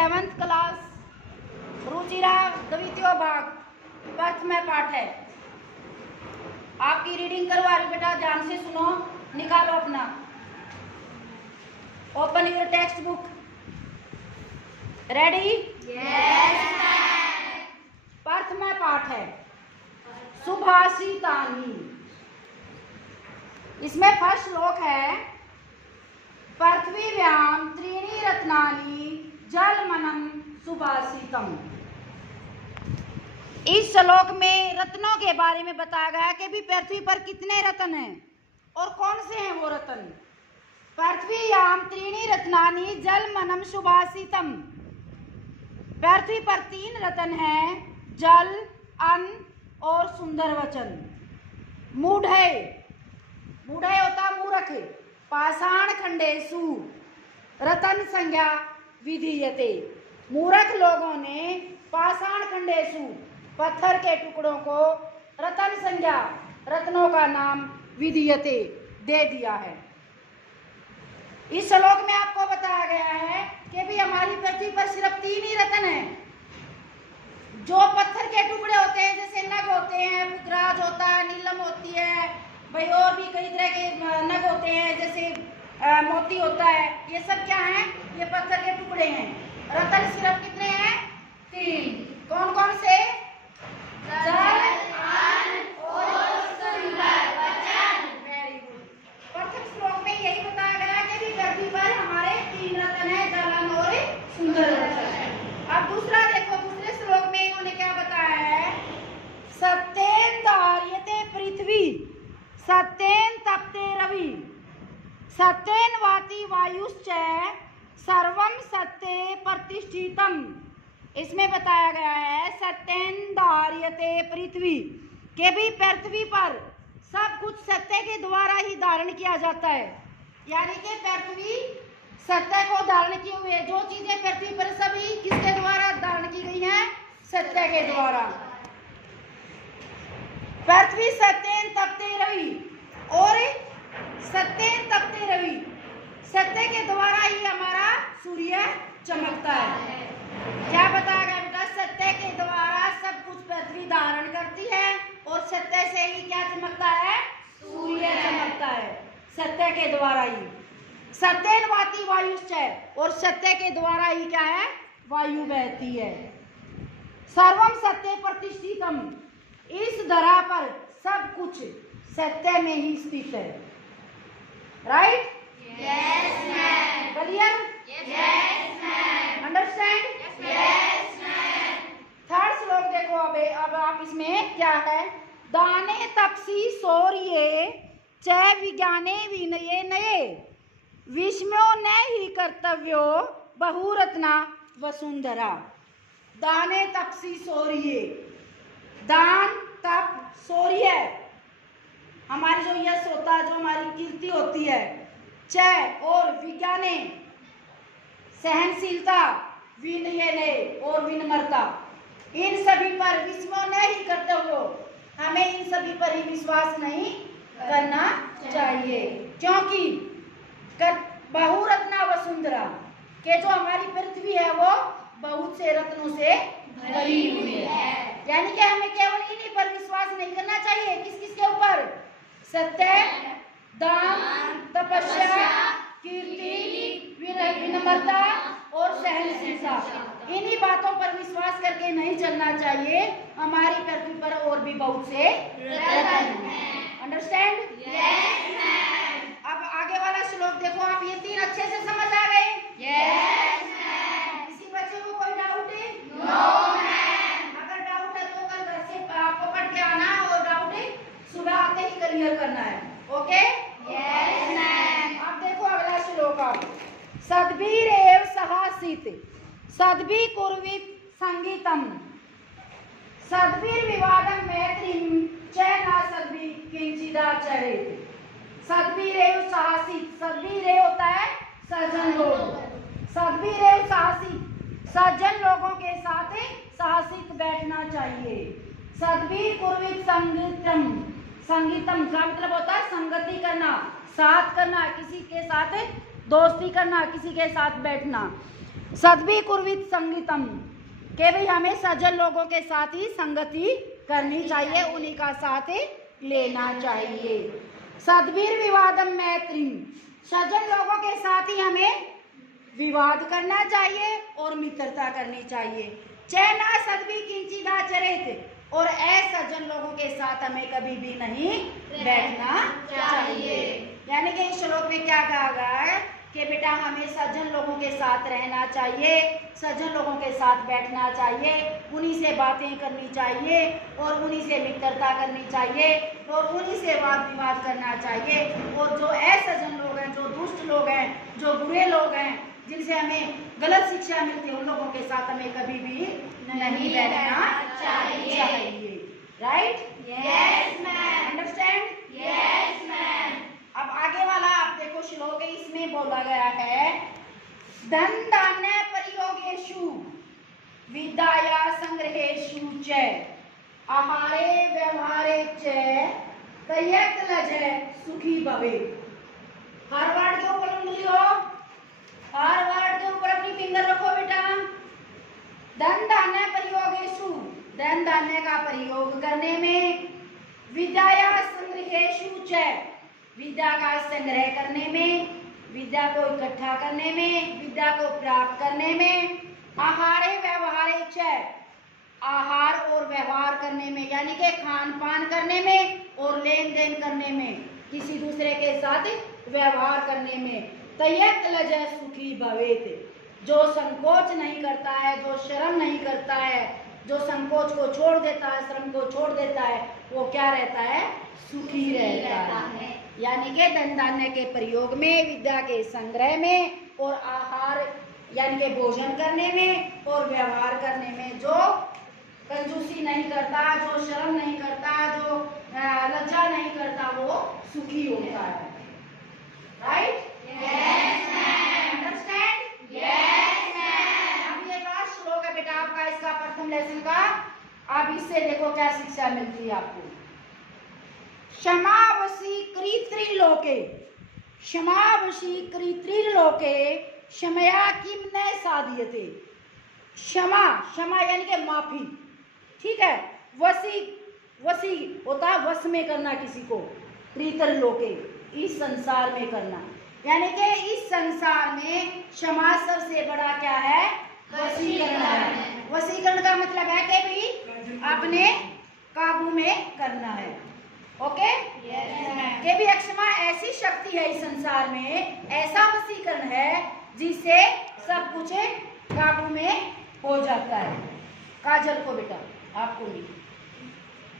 7th class Ruchira द्वितीय भाग प्रथम पाठ है। आपकी रीडिंग करवा रही बेटा, ध्यान से सुनो, निकालो अपना, open your text book. Ready? Yes. प्रथम पाठ है सुभाषितानि। इसमें फर्स्ट श्लोक है पृथ्वीव्याम त्रीणि रत्नानि जलमनम सुभाषितम। इस श्लोक में रत्नों के बारे में बताया गया कि भी पृथ्वी पर कितने रत्न हैं और कौन से हैं वो रत्न। पृथ्वीयाम त्रीणि रत्नानि जलमनम सुभाषितम। पृथ्वी पर 3 रत्न हैं, जल, अन्न और सुंदर वचन। मूढ़ होता मूर्ख, पाषाण खंडेषु रतन संज्ञा विधीयते। मूर्ख लोगों ने पाषाण खंडेषु पत्थर के टुकड़ों को रतन संज्ञा रत्नों का नाम विधीयते दे दिया है। इस श्लोक में आपको बताया गया है कि भी हमारी पृथ्वी पर सिर्फ 3 ही रत्न हैं। जो पत्थर के टुकड़े होते हैं, जैसे नग होते हैं, पुखराज होता है, नीलम होती है, भाई और भी कई तरह के नग होते हैं, जैसे मोती होता है, ये सब क्या है? ये पत्थर के टुकड़े हैं। रत्न सिर्फ कितने हैं? 3। कौन कौन से? जल, अन्न और सुंदर वचन। Very good. प्रथम श्लोक में यही बताया गया कि पृथ्वी पर हमारे 3 रत्न हैं, जल, अन्न और सुंदर वचन। अब दूसरा देखो, दूसरे श्लोक में इन्होंने क्या बताया है? सत्येन धार्यते पृथ्वी सत्येन तप्ते रवि सत्येन वाति वायुश्च सर्वम सत्ये प्रतिष्ठितम। इसमें बताया गया है सत्येन धार्यते पृथ्वी, के भी पृथ्वी पर सब कुछ सत्य के द्वारा ही धारण किया जाता है। यानी कि पृथ्वी सत्य को धारण किए हुए, जो चीजें पृथ्वी पर सभी किसके द्वारा धारण की गई हैं? सत्य के द्वारा। पृथ्वी सत्येन तप्ते रवि, और सत्येन तप्ते रवि, सत्य के द्वारा ही हमारा सूर्य चमकता है। क्या बताया गया बेटा? सत्य के द्वारा सब कुछ पृथ्वी धारण करती है और सत्य से ही क्या चमकता है? सूर्य चमकता है, सत्य के द्वारा ही। सत्येन वाति वायुश्च, और सत्य के द्वारा ही क्या है? वायु बहती है। सर्वम सत्य प्रतिष्ठितम, इस धरा पर सब कुछ सत्य में ही स्थित है। Right? Yes ma'am. Clear? Yes ma'am. Understand? Yes ma'am. Third श्लोक देखो। अब आप इसमें क्या है? दाने तपसी शौर्ये च विज्ञाने विनये नये विस्मयो न ही कर्तव्यो बहुरत्ना वसुंधरा। दाने तपसी शौर्ये, दान, तप, शौर्य, हमारी जो यश होता है, जो हमारी कीर्ति होती है, चय और विज्ञाने सहनशीलता, विनयने और विनम्रता, इन सभी पर विस्मय नहीं करते हुए हमें इन सभी पर ही विश्वास नहीं करना चाहिए, क्योंकि बहुरत्ना वसुंधरा, के जो हमारी पृथ्वी है वो बहुत से रत्नों से भरी हुई है। यानी कि हमें केवल इन्हीं पर विश्वास नहीं करना चाहिए। किस किस के ऊपर? सत्य, दान, तपस्या, कीर्ति, विनम्रता और सहनशीलता, इन्हीं बातों पर विश्वास करके नहीं चलना चाहिए। हमारी पृथ्वी पर और भी बहुत से रत्न हैं। अंडरस्टैंड? Yes ma'am. अब आगे वाला श्लोक देखो आप, ये 3 अच्छे से समझ आ गए? Yes ma'am. किसी बच्चे को कोई डाउट है? No ma'am. अगर डाउट है तो कल घर से आपको पढ़ के आना और डाउट सुबह आते ही क्लियर करना है। ओके? Yes ma'am. अब देखो अगला श्लोक। आप सद्भिरेव सहासित सद्भि कुर्वित संगीतम सद्भिर्विवादं मैत्रीं च न सद्भि किंचिदाचरेत्। सद्भिरेव सहासित, सद्भिरेव होता है सज्जन लोग, सद्भिरेव साहसित, सज्जन लोगों के साथ साहसिक बैठना चाहिए। सद्भि कुर्वित संगीतम, संगीतम का मतलब होता है संगति करना, साथ करना, किसी के साथ दोस्ती करना, किसी के साथ बैठना। सद्भि कुर्वित संगीतम, के भाई हमें सज्जन लोगों के साथ ही संगति करनी चाहिए, उन्हीं का साथ लेना चाहिए। सद्भिर विवादम मैत्रीम, सज्जन लोगों के साथ ही हमें विवाद करना चाहिए और मित्रता करनी चाहिए। चैना सद्भि किंचिदाचरेत, और असज्जन लोगों के साथ हमें कभी भी नहीं बैठना चाहिए। यानी कि इस श्लोक में क्या कहा गया है कि बेटा हमें सज्जन लोगों के साथ रहना चाहिए, सज्जन लोगों के साथ बैठना चाहिए, उन्हीं से बातें करनी चाहिए और उन्हीं से मित्रता करनी चाहिए और उन्हीं से वाद विवाद करना चाहिए। और जो असज्जन लोग हैं, जो दुष्ट लोग हैं, जो बुरे लोग हैं, जिनसे हमें गलत शिक्षा मिलती है, उन लोगों के साथ हमें कभी भी नहीं बैठना चाहिए। Right? Yes ma'am. Understand? Yes ma'am. अब आगे वाला आप देखो श्लोक है, इसमें बोला गया है धन धान्य प्रयोगेषु विद्या संग्रहेषु च आहारे व्यवहारे च तयक्लज सुखी भवेत्। हर वर्ड के ऊपर उंगली हो, हर वर्ड के ऊपर अपनी फिंगर रखो बेटा। धन धान्य प्रयोगेषु, धन धान्य का प्रयोग करने में, विद्या संग्रहेषु च, विद्या का संग्रह करने में, विद्या को इकट्ठा करने में, विद्या को प्राप्त करने में, आहारे व्यवहारे च, आहार और व्यवहार करने में, यानी कि खान पान करने में और लेन देन करने में, किसी दूसरे के साथ व्यवहार करने में, तयक्लज सुखी भवेत्, जो संकोच नहीं करता है, जो शर्म नहीं करता है, जो संकोच को छोड़ देता है, श्रम को छोड़ देता है, वो क्या रहता है? सुखी रहता है। यानी कि धन धान्य के प्रयोग में, विद्या के संग्रह में और आहार यानी कि भोजन करने में और व्यवहार करने में, जो कंजूसी नहीं करता, जो शर्म नहीं करता, जो लज्जा नहीं करता, वो सुखी होता है। Right? Yes ma'am. Understand? Yes ma'am. अब ये लास्ट श्लोक है बेटा आपका इसका प्रथम लेसन का। आप इससे देखो क्या शिक्षा मिलती है आपको। क्षमावशी कृत्रिलोके, क्षमावशी कृत्रिलोके क्षमया किम न साध्यते। क्षमा, क्षमा यानी कि माफी, ठीक है। वशी, वशी होता है वश में करना किसी को, त्रिलोके इस संसार में करना, यानी कि इस संसार में क्षमा सबसे बड़ा क्या है? वशीकरण है। वशीकरण का मतलब है कि भी अपने काबू में करना है। ओके? कि भी क्षमा ऐसी शक्ति है इस संसार में, ऐसा वशीकरण है जिससे सब कुछ काबू में हो जाता है। काजल को बेटा